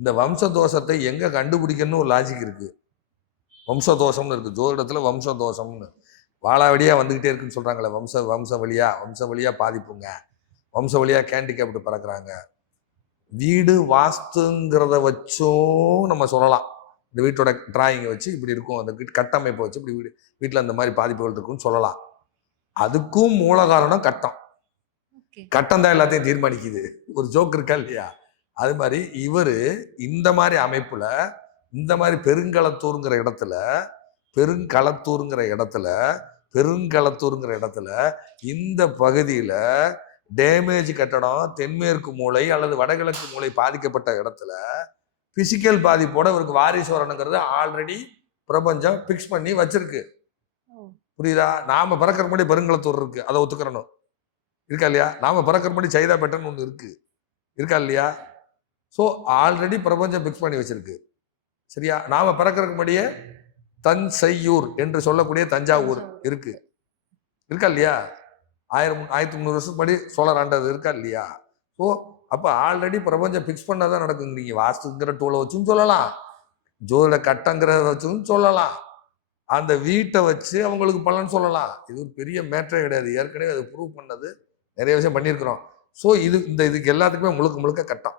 இந்த வம்ச தோஷத்தை எங்க கண்டுபிடிக்கணும்னு ஒரு லாஜிக் இருக்கு. வம்ச தோஷம்னு இருக்கு. ஜோதிடத்துல வம்ச தோஷம்னு வாழாவடியா வந்துகிட்டே இருக்குன்னு சொல்றாங்களே வம்ச வம்ச வழியா வம்ச வழியா பாதிப்புங்க. வம்ச வழியா கேண்டிகேப்ட் பறக்குறாங்க. வீடு வாஸ்துங்கிறத வச்சும் நம்ம சொல்லலாம். இந்த வீட்டோட டிராயிங்கை வச்சு இப்படி இருக்கும். அந்த வீட்டு கட்டமைப்பை வச்சு இப்படி வீடு வீட்டில் அந்த மாதிரி பாதிப்புகள் இருக்குன்னு சொல்லலாம். அதுக்கும் மூல காரணம் கட்டம் கட்டம் தான் எல்லாத்தையும் தீர்மானிக்குது. ஒரு ஜோக் இருக்கா இல்லையா? அது மாதிரி இவர் இந்த மாதிரி அமைப்பில் இந்த மாதிரி பெருங்களத்தூருங்கிற இடத்துல பெருங்களத்தூருங்கிற இடத்துல பெருங்களத்தூருங்கிற இடத்துல இந்த பகுதியில் டேமேஜ் கட்டடம் தென்மேற்கு மூலை அல்லது வடகிழக்கு மூலை பாதிக்கப்பட்ட இடத்துல பிசிக்கல் பாதிப்போட இவருக்கு வாரிசு வரணுங்கிறது ஆல்ரெடி பிரபஞ்சம் ஃபிக்ஸ் பண்ணி வச்சிருக்கு. புரியுதா? நாம பிறக்கிற முன்னாடி பெருங்களத்தூர் இருக்கு. அதை ஒத்துக்கிறணும். இருக்கா இல்லையா? நாம பிறக்கிற முன்னாடி சைதாப்பேட்டைன்னு ஒன்று இருக்கு. இருக்கா இல்லையா? ஸோ ஆல்ரெடி பிரபஞ்சம் ஃபிக்ஸ் பண்ணி வச்சிருக்கு. சரியா? நாம பிறக்கிறதுக்கு முன்னாடியே தஞ்சையூர் என்று சொல்லக்கூடிய தஞ்சாவூர். இருக்கு. இருக்கா இல்லையா? ஆயிரம் ஆயிரத்தி முந்நூறு வருஷத்துக்கு முன்னாடி சோழர் ஆண்டது இருக்கா இல்லையா? ஸோ அப்போ ஆல்ரெடி பிரபஞ்சம் ஃபிக்ஸ் பண்ணாதான் நடக்கும் நீங்கள் வாஸ்துங்கிற டூலை வச்சும் சொல்லலாம். ஜோதிட கட்டங்கிறத வச்சும் சொல்லலாம். அந்த வீட்டை வச்சு அவங்களுக்கு பலன் சொல்லலாம். இது ஒரு பெரிய மேட்டரே கிடையாது. ஏற்கனவே அது ப்ரூவ் பண்ணது நிறைய விஷயம் பண்ணியிருக்கிறோம். ஸோ இது இந்த இதுக்கு எல்லாத்துக்குமே முழுக்க முழுக்க கட்டம்.